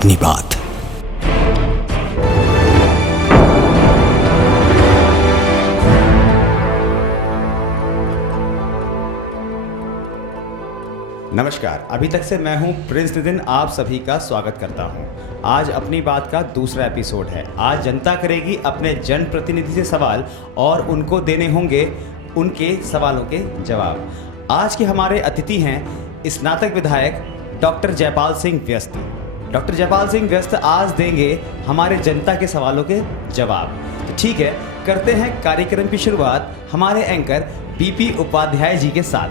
अपनी बात। नमस्कार, अभी तक से मैं हूं प्रिंस नितिन, आप सभी का स्वागत करता हूं। आज अपनी बात का दूसरा एपिसोड है। आज जनता करेगी अपने जनप्रतिनिधि से सवाल और उनको देने होंगे उनके सवालों के जवाब। आज के हमारे अतिथि हैं स्नातक विधायक डॉक्टर जयपाल सिंह व्यस्त। डॉक्टर जयपाल सिंह व्यस्त आज देंगे हमारे जनता के सवालों के जवाब। तो ठीक है, करते हैं कार्यक्रम की शुरुआत हमारे एंकर बीपी उपाध्याय जी के साथ।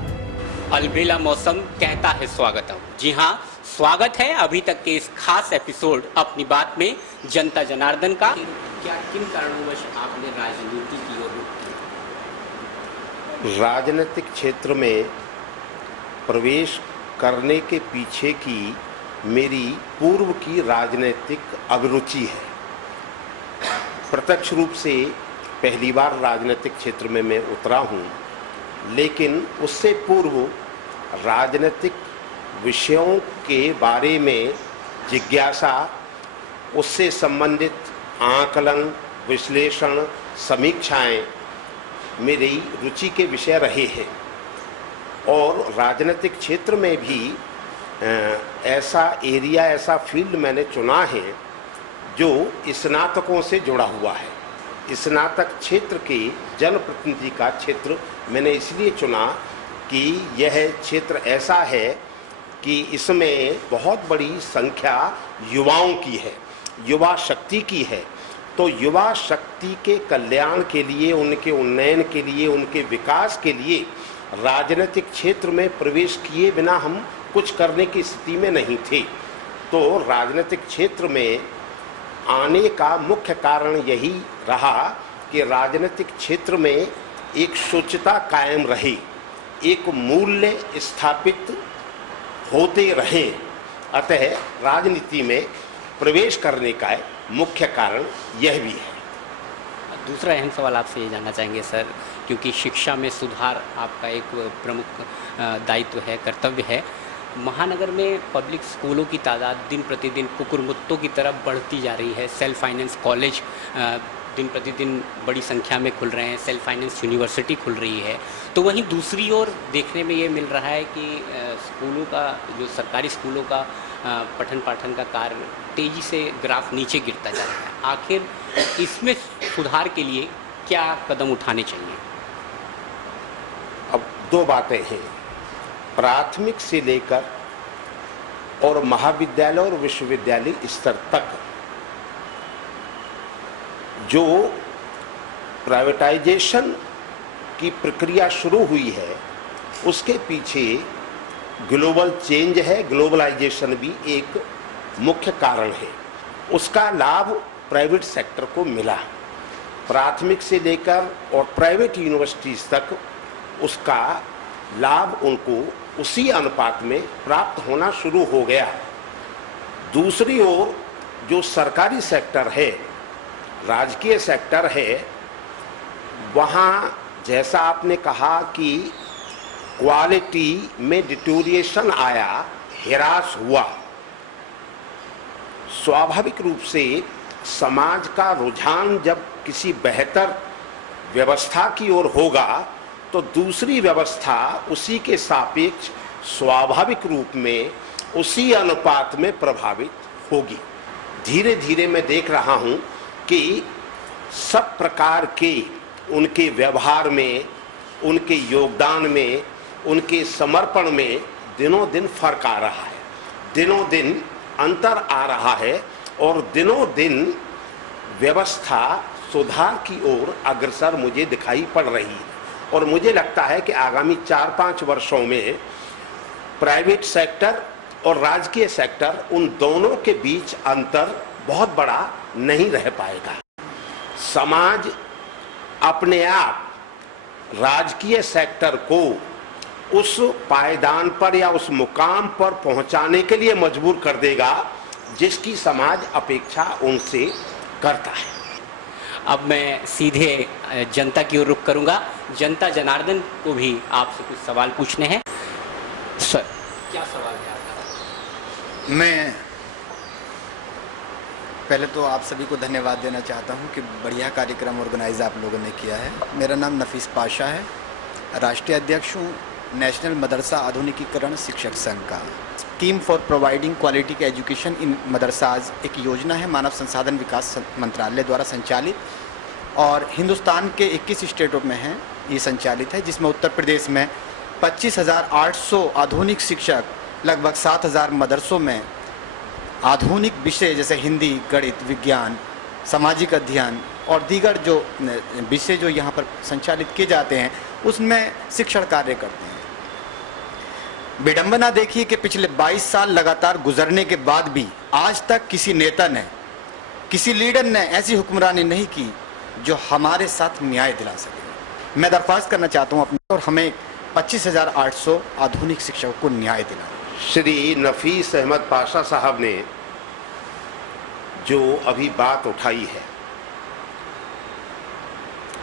अलबेला मौसम कहता है स्वागतम। जी हाँ, स्वागत है अभी तक के इस खास एपिसोड अपनी बात में जनता जनार्दन का। क्या किन कारणोंवश आपने राजनीति की ओर रुख किया? राजनीतिक क्षेत्र में प्रवेश करने के पीछे की मेरी पूर्व की राजनीतिक अभिरुचि है। प्रत्यक्ष रूप से पहली बार राजनीतिक क्षेत्र में मैं उतरा हूँ, लेकिन उससे पूर्व राजनीतिक विषयों के बारे में जिज्ञासा, उससे संबंधित आकलन, विश्लेषण, समीक्षाएं मेरी रुचि के विषय रहे हैं। और राजनीतिक क्षेत्र में भी ऐसा एरिया, ऐसा फील्ड मैंने चुना है जो स्नातकों से जुड़ा हुआ है। स्नातक क्षेत्र के जनप्रतिनिधि का क्षेत्र मैंने इसलिए चुना कि यह क्षेत्र ऐसा है कि इसमें बहुत बड़ी संख्या युवाओं की है, युवा शक्ति की है। तो युवा शक्ति के कल्याण के लिए, उनके उन्नयन के लिए, उनके विकास के लिए राजनीतिक क्षेत्र में प्रवेश किए बिना हम कुछ करने की स्थिति में नहीं थे। तो राजनीतिक क्षेत्र में आने का मुख्य कारण यही रहा कि राजनीतिक क्षेत्र में एक शुचिता कायम रहे, एक मूल्य स्थापित होते रहे। अतः राजनीति में प्रवेश करने का मुख्य कारण यह भी है। दूसरा अहम सवाल आपसे ये जानना चाहेंगे सर, क्योंकि शिक्षा में सुधार आपका एक प्रमुख दायित्व है, कर्तव्य है। महानगर में पब्लिक स्कूलों की तादाद दिन प्रतिदिन कुकुरमुत्तों की तरफ बढ़ती जा रही है। सेल्फ फाइनेंस कॉलेज दिन प्रतिदिन बड़ी संख्या में खुल रहे हैं, सेल्फ फाइनेंस यूनिवर्सिटी खुल रही है। तो वहीं दूसरी ओर देखने में ये मिल रहा है कि स्कूलों का, जो सरकारी स्कूलों का पठन पाठन का कार्य तेज़ी से ग्राफ नीचे गिरता जा रहा है। आखिर इसमें सुधार के लिए क्या कदम उठाने चाहिए? अब दो बातें हैं। प्राथमिक से लेकर और महाविद्यालय और विश्वविद्यालय स्तर तक जो प्राइवेटाइजेशन की प्रक्रिया शुरू हुई है, उसके पीछे ग्लोबल चेंज है, ग्लोबलाइजेशन भी एक मुख्य कारण है। उसका लाभ प्राइवेट सेक्टर को मिला। प्राथमिक से लेकर और प्राइवेट यूनिवर्सिटीज तक उसका लाभ उनको उसी अनुपात में प्राप्त होना शुरू हो गया। दूसरी ओर जो सरकारी सेक्टर है, राजकीय सेक्टर है, वहाँ जैसा आपने कहा कि क्वालिटी में डिटोरिएशन आया, हिरास हुआ। स्वाभाविक रूप से समाज का रुझान जब किसी बेहतर व्यवस्था की ओर होगा तो दूसरी व्यवस्था उसी के सापेक्ष स्वाभाविक रूप में उसी अनुपात में प्रभावित होगी। धीरे धीरे मैं देख रहा हूँ कि सब प्रकार के उनके व्यवहार में, उनके योगदान में, उनके समर्पण में दिनों दिन फर्क आ रहा है, दिनों दिन अंतर आ रहा है और दिनों दिन व्यवस्था सुधार की ओर अग्रसर मुझे दिखाई पड़ रही है। और मुझे लगता है कि आगामी 4-5 वर्षों में प्राइवेट सेक्टर और राजकीय सेक्टर, उन दोनों के बीच अंतर बहुत बड़ा नहीं रह पाएगा। समाज अपने आप राजकीय सेक्टर को उस पायदान पर या उस मुकाम पर पहुंचाने के लिए मजबूर कर देगा जिसकी समाज अपेक्षा उनसे करता है। अब मैं सीधे जनता की ओर रुख करूंगा। जनता जनार्दन को भी आपसे कुछ सवाल पूछने हैं। सर, क्या सवाल है आपका? मैं पहले तो आप सभी को धन्यवाद देना चाहता हूं कि बढ़िया कार्यक्रम ऑर्गेनाइज आप लोगों ने किया है। मेरा नाम नफीस पाशा है, राष्ट्रीय अध्यक्ष हूं नेशनल मदरसा आधुनिकीकरण शिक्षक संघ का। स्कीम फॉर प्रोवाइडिंग क्वालिटी के एजुकेशन इन मदरसाज एक योजना है मानव संसाधन विकास मंत्रालय द्वारा संचालित, और हिंदुस्तान के 21 स्टेटों में है ये संचालित है, जिसमें उत्तर प्रदेश में 25,800 आधुनिक शिक्षक लगभग 7,000 मदरसों में आधुनिक विषय जैसे हिंदी, गणित, विज्ञान, सामाजिक अध्ययन और दीगर जो विषय जो यहाँ पर संचालित किए जाते हैं उसमें शिक्षण कार्य करते हैं। विडंबना देखिए कि पिछले 22 साल लगातार गुजरने के बाद भी आज तक किसी नेता ने, किसी लीडर ने ऐसी हुक्मरानी नहीं की जो हमारे साथ न्याय दिला सके। मैं दरख्वास्त करना चाहता हूँ अपने और हमें 25,800 आधुनिक शिक्षकों को न्याय दिलाना। श्री नफीस अहमद पाशा साहब ने जो अभी बात उठाई है,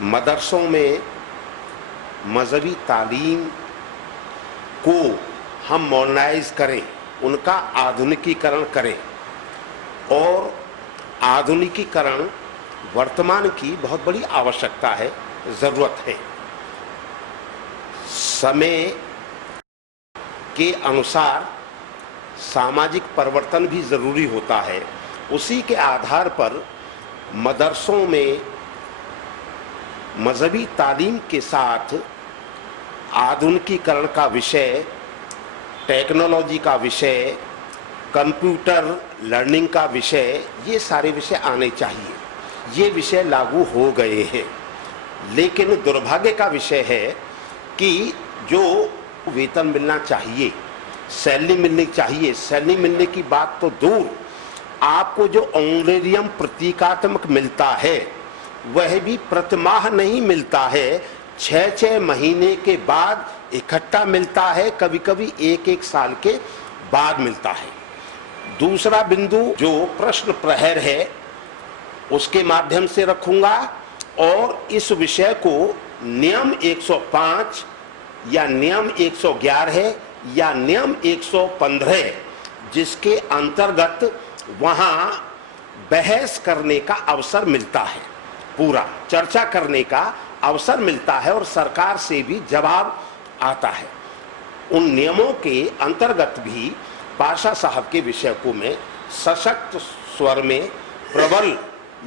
मदरसों में मजहबी तालीम को हम मॉडर्नाइज करें, उनका आधुनिकीकरण करें, और आधुनिकीकरण वर्तमान की बहुत बड़ी आवश्यकता है, ज़रूरत है। समय के अनुसार सामाजिक परिवर्तन भी ज़रूरी होता है। उसी के आधार पर मदरसों में मजहबी तालीम के साथ आधुनिकीकरण का विषय, टेक्नोलॉजी का विषय, कंप्यूटर लर्निंग का विषय, ये सारे विषय आने चाहिए। ये विषय लागू हो गए हैं, लेकिन दुर्भाग्य का विषय है कि जो वेतन मिलना चाहिए, सैलरी मिलनी चाहिए, सैलरी मिलने की बात तो दूर, आपको जो ऑनरेरियम प्रतीकात्मक मिलता है वह भी प्रतिमाह नहीं मिलता है, 6-6 महीने के बाद इकट्ठा मिलता है, कभी कभी 1-1 साल के बाद मिलता है। दूसरा बिंदु जो प्रश्न प्रहर है उसके माध्यम से रखूंगा, और इस विषय को नियम 105 या नियम 111 या नियम 115 जिसके अंतर्गत वहां बहस करने का अवसर मिलता है, पूरा चर्चा करने का अवसर मिलता है और सरकार से भी जवाब आता है। उन नियमों के अंतर्गत भी पाशा साहब के विषय को मैं सशक्त स्वर में, प्रबल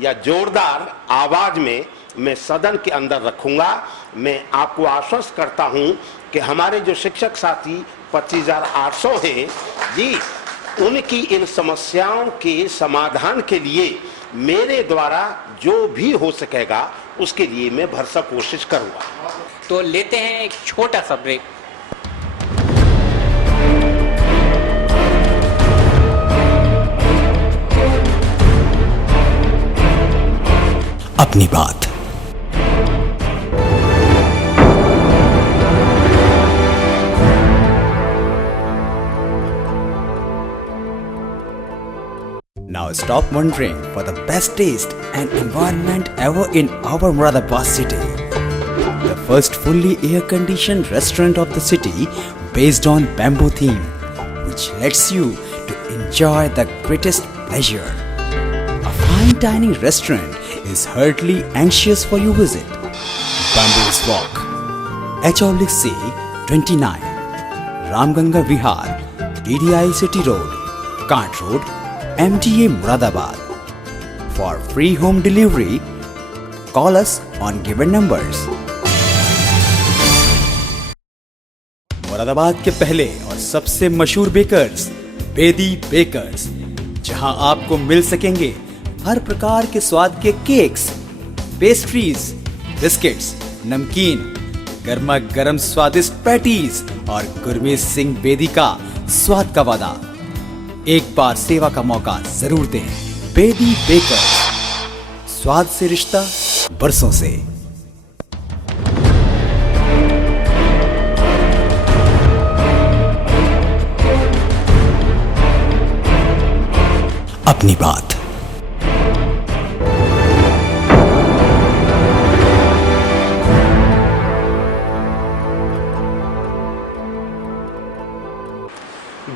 या जोरदार आवाज में मैं सदन के अंदर रखूंगा। मैं आपको आश्वस्त करता हूं कि हमारे जो शिक्षक साथी 25,800 हैं जी, उनकी इन समस्याओं के समाधान के लिए मेरे द्वारा जो भी हो सकेगा उसके लिए मैं भरसक कोशिश करूंगा। तो लेते हैं एक छोटा सा ब्रेक। अपनी बात। Now stop wondering for the best taste and environment ever in our Moradabad city. The first fully air-conditioned restaurant of the city based on bamboo theme, which lets you to enjoy the greatest pleasure. A fine dining restaurant is hardly anxious for your visit. Bamboo's Walk, HC 29, Ramganga Vihar, DDI City Road, Kant Road, MTA Moradabad. For free home delivery, call us on given numbers. Moradabad के पहले और सबसे मशहूर bakers Bedi bakers, जहां आपको मिल सकेंगे हर प्रकार के स्वाद के केक्स, पेस्ट्रीज, बिस्किट्स, नमकीन, गर्मा गर्म स्वादिष्ट पैटीज और गुरमीत सिंह बेदी का स्वाद का वादा। एक बार सेवा का मौका जरूर दें। बेदी बेकर्स, स्वाद से रिश्ता बरसों से। अपनी बात।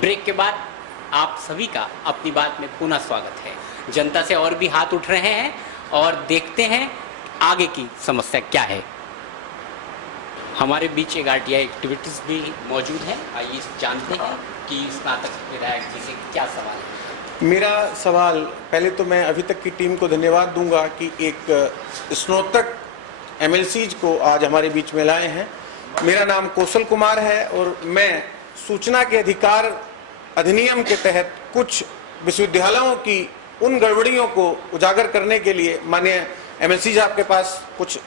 ब्रेक के बाद आप सभी का अपनी बात में पुनः स्वागत है। जनता से और भी हाथ उठ रहे हैं और देखते हैं आगे की समस्या क्या है। हमारे बीच एक आरटीआई एक्टिविटीज भी मौजूद है। आइए जानते हैं कि स्नातक विधायक जी से क्या सवाल है। मेरा सवाल, पहले तो मैं अभी तक की टीम को धन्यवाद दूंगा कि एक स्नातक एमएलसीज को आज हमारे बीच में लाए हैं। मेरा नाम कौशल कुमार है और मैं सूचना के अधिकार अधिनियम के तहत कुछ विश्वविद्यालयों की उन गड़बड़ियों को उजागर करने के लिए माननीय एमएलसीज आपके पास कुछ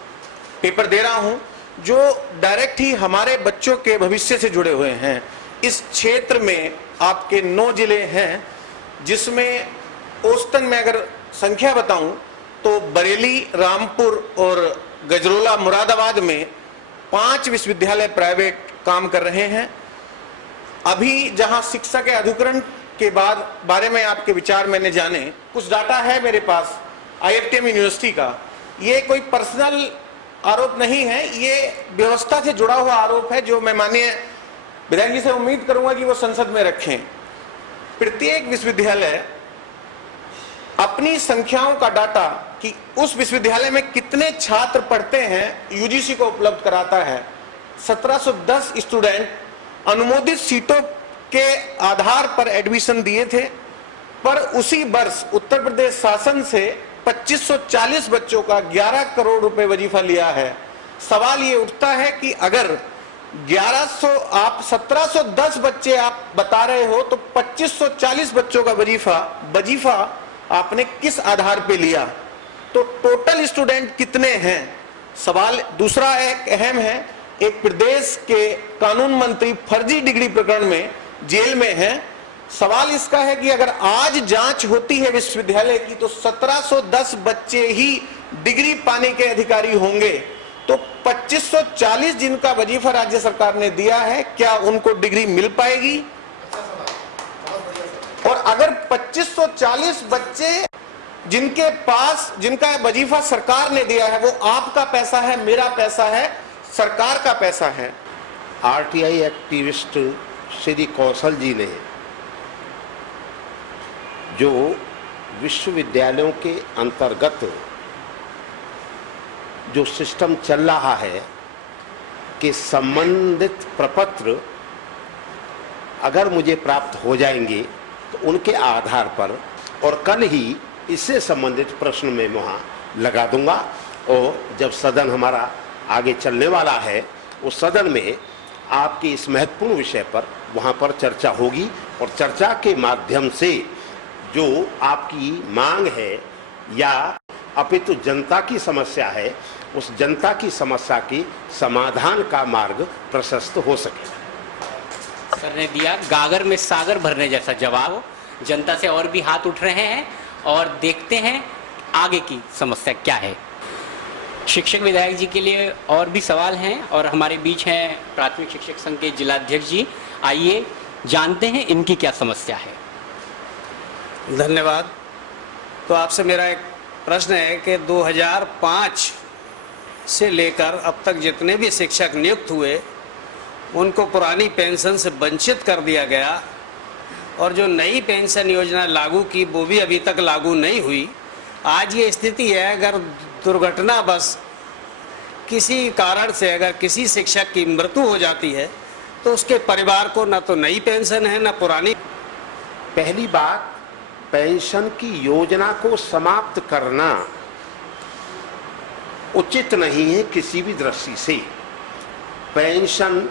पेपर दे रहा हूं जो डायरेक्ट ही हमारे बच्चों के भविष्य से जुड़े हुए हैं। इस क्षेत्र में आपके 9 जिले हैं, जिसमें औसतन में अगर संख्या बताऊं तो बरेली, रामपुर और गजरोला, मुरादाबाद में 5 विश्वविद्यालय प्राइवेट काम कर रहे हैं। अभी जहां शिक्षा के अधिग्रहण के बाद बारे में आपके विचार मैंने जाने, कुछ डाटा है मेरे पास IITM यूनिवर्सिटी का। ये कोई पर्सनल आरोप नहीं है, ये व्यवस्था से जुड़ा हुआ आरोप है जो मैं माननीय विधायक जी से उम्मीद करूंगा कि वो संसद में रखें। प्रत्येक विश्वविद्यालय अपनी संख्याओं का डाटा कि उस विश्वविद्यालय में कितने छात्र पढ़ते हैं यूजीसी को उपलब्ध कराता है। 1710 स्टूडेंट अनुमोदित सीटों के आधार पर एडमिशन दिए थे, पर उसी वर्ष उत्तर प्रदेश शासन से 2540 बच्चों का 11 करोड़ रुपए वजीफा लिया है। सवाल ये उठता है कि अगर 1710 बच्चे आप बता रहे हो तो 2540 बच्चों का वजीफा आपने किस आधार पे लिया? तो टोटल स्टूडेंट कितने हैं? सवाल दूसरा एक अहम है, एक प्रदेश के कानून मंत्री फर्जी डिग्री प्रकरण में जेल में हैं। सवाल इसका है कि अगर आज जांच होती है विश्वविद्यालय की तो 1710 बच्चे ही डिग्री पाने के अधिकारी होंगे, तो 2540 जिनका वजीफा राज्य सरकार ने दिया है, क्या उनको डिग्री मिल पाएगी? और अगर 2540 बच्चे जिनके पास जिनका वजीफा सरकार ने दिया है, वो आपका पैसा है, मेरा पैसा है, सरकार का पैसा है। आरटीआई एक्टिविस्ट श्री कौशल जी ने जो विश्वविद्यालयों के अंतर्गत जो सिस्टम चल रहा है कि संबंधित प्रपत्र अगर मुझे प्राप्त हो जाएंगे तो उनके आधार पर, और कल ही इससे संबंधित प्रश्न में वहाँ लगा दूंगा, और जब सदन हमारा आगे चलने वाला है उस सदन में आपकी इस महत्वपूर्ण विषय पर वहाँ पर चर्चा होगी, और चर्चा के माध्यम से जो आपकी मांग है या अपितु जनता की समस्या है, उस जनता की समस्या की समाधान का मार्ग प्रशस्त हो सके। सर ने दिया गागर में सागर भरने जैसा जवाब। जनता से और भी हाथ उठ रहे हैं और देखते हैं आगे की समस्या क्या है। शिक्षक विधायक जी के लिए और भी सवाल हैं और हमारे बीच हैं प्राथमिक शिक्षक संघ के जिलाध्यक्ष जी। आइए जानते हैं इनकी क्या समस्या है। धन्यवाद। तो आपसे मेरा एक प्रश्न है कि 2005 से लेकर अब तक जितने भी शिक्षक नियुक्त हुए उनको पुरानी पेंशन से वंचित कर दिया गया, और जो नई पेंशन योजना लागू की वो भी अभी तक लागू नहीं हुई। आज ये स्थिति है, अगर दुर्घटनावश किसी कारण से अगर किसी शिक्षक की मृत्यु हो जाती है तो उसके परिवार को न तो नई पेंशन है न पुरानी। पहली बात, पेंशन की योजना को समाप्त करना उचित नहीं है किसी भी दृष्टि से। पेंशन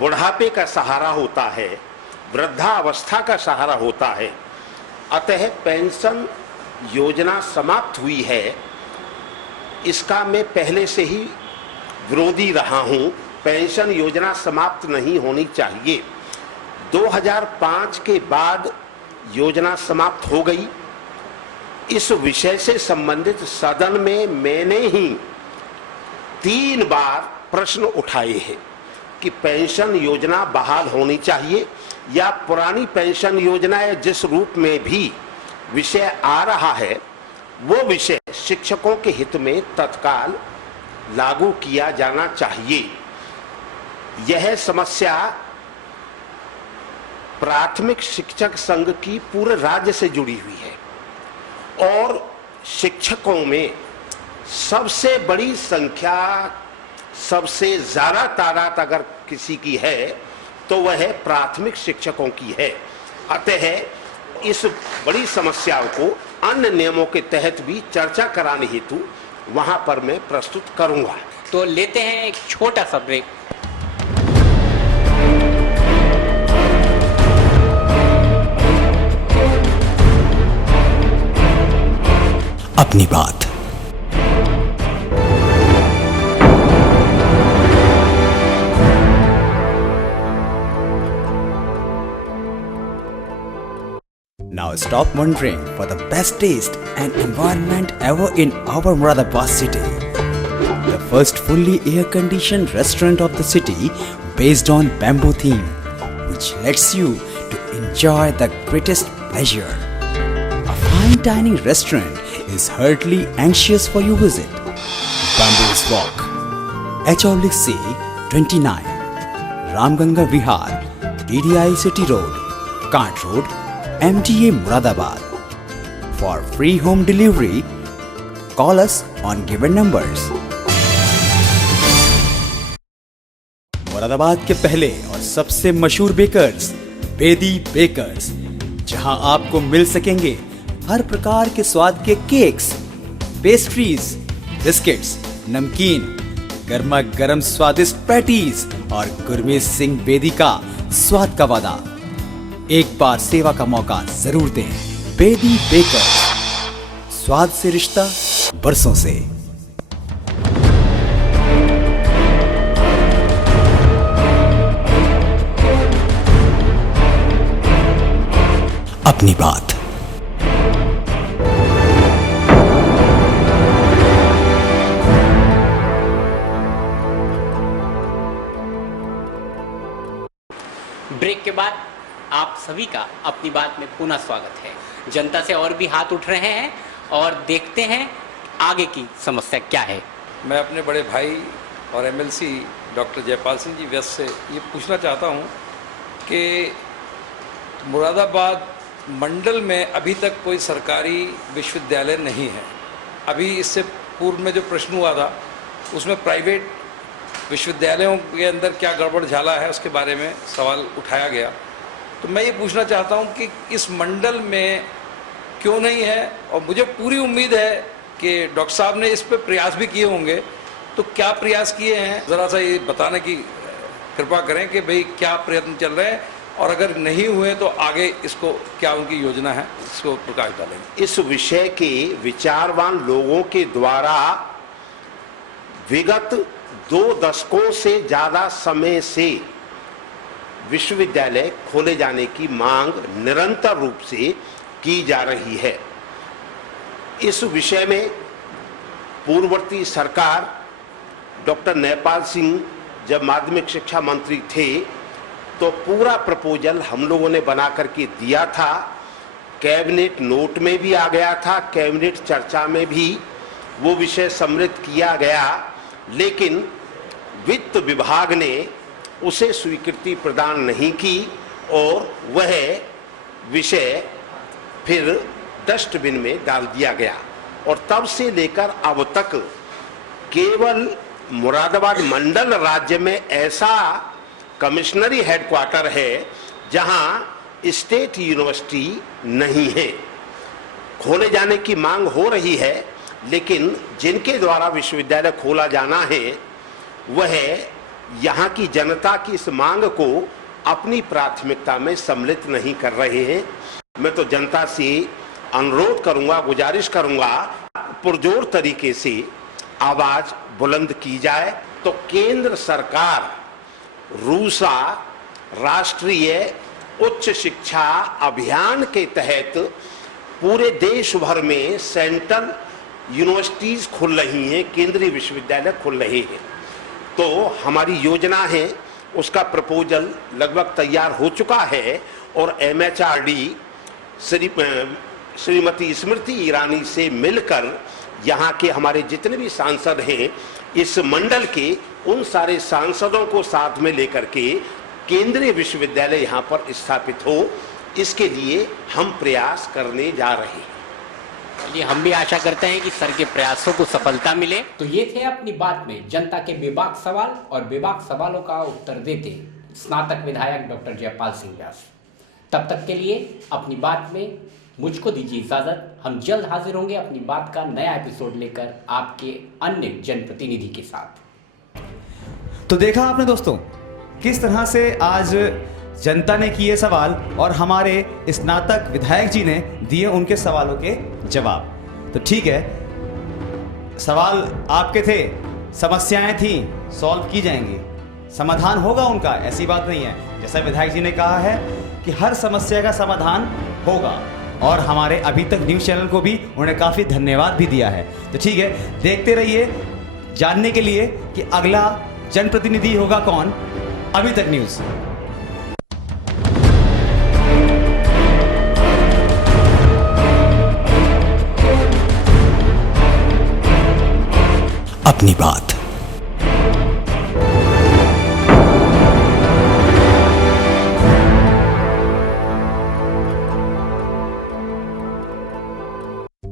बुढ़ापे का सहारा होता है, वृद्धावस्था का सहारा होता है। अतः पेंशन योजना समाप्त हुई है, इसका मैं पहले से ही विरोधी रहा हूं। पेंशन योजना समाप्त नहीं होनी चाहिए। 2005 के बाद योजना समाप्त हो गई। इस विषय से संबंधित सदन में मैंने ही 3 बार प्रश्न उठाए हैं कि पेंशन योजना बहाल होनी चाहिए या पुरानी पेंशन योजना या जिस रूप में भी विषय आ रहा है वो विषय शिक्षकों के हित में तत्काल लागू किया जाना चाहिए। यह समस्या प्राथमिक शिक्षक संघ की पूरे राज्य से जुड़ी हुई है और शिक्षकों में सबसे बड़ी संख्या, सबसे ज़्यादा तादाद अगर किसी की है तो वह है प्राथमिक शिक्षकों की है। अतः इस बड़ी समस्या को अन्य नियमों के तहत भी चर्चा कराने हेतु वहां पर मैं प्रस्तुत करूंगा। तो लेते हैं एक छोटा सा ब्रेक। अपनी बात। Now stop wondering for the best taste and environment ever in our Moradabad city. The first fully air-conditioned restaurant of the city based on bamboo theme, which lets you to enjoy the greatest pleasure. A fine dining restaurant is hardly anxious for your visit. Bamboo's Walk, HOLC 29, Ramganga Vihar, DDI City Road, Kant Road, MTA Moradabad. For free home delivery, call us on given numbers. Moradabad के पहले और सबसे मशहूर bakers Bedi bakers, जहां आपको मिल सकेंगे हर प्रकार के स्वाद के केक्स, पेस्ट्रीज, बिस्किट्स, नमकीन, गर्मा गर्म स्वादिष्ट पैटीज और गुरमीत सिंह बेदी का स्वाद का वादा। एक बार सेवा का मौका जरूर दें। बेदी बेकर्स, स्वाद से रिश्ता बरसों से। अपनी बात। ब्रेक के बाद आप सभी का अपनी बात में पुनः स्वागत है। जनता से और भी हाथ उठ रहे हैं और देखते हैं आगे की समस्या क्या है। मैं अपने बड़े भाई और एमएलसी डॉक्टर जयपाल सिंह जी व्यस्त से ये पूछना चाहता हूँ कि मुरादाबाद मंडल में अभी तक कोई सरकारी विश्वविद्यालय नहीं है। अभी इससे पूर्व में जो प्रश्न हुआ था उसमें प्राइवेट विश्वविद्यालयों के अंदर क्या गड़बड़ झाला है उसके बारे में सवाल उठाया गया। तो मैं ये पूछना चाहता हूँ कि इस मंडल में क्यों नहीं है, और मुझे पूरी उम्मीद है कि डॉक्टर साहब ने इस पर प्रयास भी किए होंगे। तो क्या प्रयास किए हैं, ज़रा सा ये बताने की कृपा करें कि भाई क्या प्रयत्न चल रहे हैं, और अगर नहीं हुए तो आगे इसको क्या उनकी योजना है, इसको प्रकाश डालेंगे। इस विषय के विचारवान लोगों के द्वारा विगत 2 दशकों से ज़्यादा समय से विश्वविद्यालय खोले जाने की मांग निरंतर रूप से की जा रही है। इस विषय में पूर्ववर्ती सरकार डॉक्टर न्यायपाल सिंह जब माध्यमिक शिक्षा मंत्री थे तो पूरा प्रपोजल हम लोगों ने बना करके दिया था। कैबिनेट नोट में भी आ गया था, कैबिनेट चर्चा में भी वो विषय सम्मिलित किया गया, लेकिन वित्त विभाग ने उसे स्वीकृति प्रदान नहीं की और वह विषय फिर डस्टबिन में डाल दिया गया। और तब से लेकर अब तक केवल मुरादाबाद मंडल राज्य में ऐसा कमिश्नरी हेडक्वार्टर है जहां स्टेट यूनिवर्सिटी नहीं है। खोले जाने की मांग हो रही है, लेकिन जिनके द्वारा विश्वविद्यालय खोला जाना है वह यहाँ की जनता की इस मांग को अपनी प्राथमिकता में सम्मिलित नहीं कर रहे हैं। मैं तो जनता से अनुरोध करूंगा, गुजारिश करूंगा, पुरजोर तरीके से आवाज बुलंद की जाए तो केंद्र सरकार रूसा राष्ट्रीय उच्च शिक्षा अभियान के तहत पूरे देश भर में सेंट्रल यूनिवर्सिटीज खुल रही हैं, केंद्रीय विश्वविद्यालय खुल रहे हैं। तो हमारी योजना है, उसका प्रपोजल लगभग तैयार हो चुका है और MHRD श्रीमती स्मृति ईरानी से मिलकर यहाँ के हमारे जितने भी सांसद हैं इस मंडल के उन सारे सांसदों को साथ में लेकर के केंद्रीय विश्वविद्यालय यहाँ पर स्थापित हो, इसके लिए हम प्रयास करने जा रहे हैं। चलिए, हम भी आशा करते हैं कि सर के प्रयासों को सफलता मिले। तो ये थे अपनी बात में जनता के बेबाक सवाल, और बेबाक सवालों का उत्तर देते स्नातक विधायक डॉक्टर जयपाल सिंह व्यास। तब तक के लिए अपनी बात में मुझको दीजिए इजाज़त। हम जल्द हाजिर होंगे अपनी बात का नया एपिसोड लेकर आपके अन्य जनप्रतिनिधि के साथ। तो देखा आपने दोस्तों, किस तरह से आज जनता ने किए सवाल और हमारे स्नातक विधायक जी ने दिए उनके सवालों के जवाब। तो ठीक है, सवाल आपके थे, समस्याएं थी, सॉल्व की जाएंगी, समाधान होगा उनका, ऐसी बात नहीं है। जैसा विधायक जी ने कहा है कि हर समस्या का समाधान होगा, और हमारे अभी तक न्यूज़ चैनल को भी उन्होंने काफ़ी धन्यवाद भी दिया है। तो ठीक है, देखते रहिए जानने के लिए कि अगला जनप्रतिनिधि होगा कौन। अभी तक न्यूज़। अपनी बात।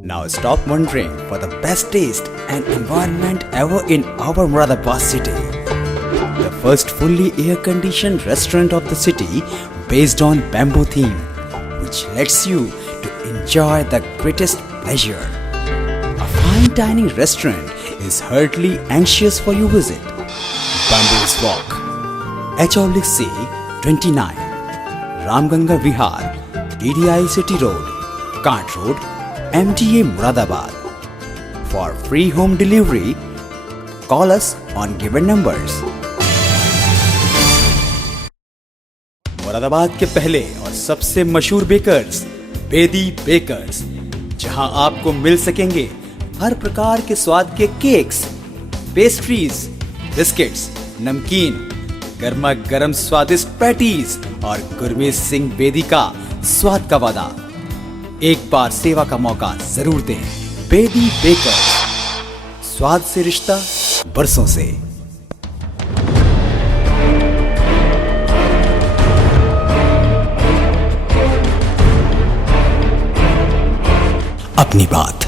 Now stop wondering for the best taste and environment ever in our Moradabad city. The first fully air-conditioned restaurant of the city based on bamboo theme, which lets you to enjoy the greatest pleasure. A fine dining restaurant is hardly anxious for your visit. Bamboo's Walk, H/C 29, Ramganga Vihar, TDI City Road, Kant Road, MDA Moradabad. For free home delivery, call us on given numbers. Moradabad के पहले और सबसे मशहूर bakers, Bedi bakers, जहां आपको मिल सकेंगे हर प्रकार के स्वाद के केक्स, पेस्ट्रीज, बिस्किट्स, नमकीन, गर्मा गर्म स्वादिष्ट पैटीज और गुरमीत सिंह बेदी का स्वाद का वादा। एक बार सेवा का मौका जरूर दें। बेदी बेकर्स, स्वाद से रिश्ता बरसों से। अपनी बात।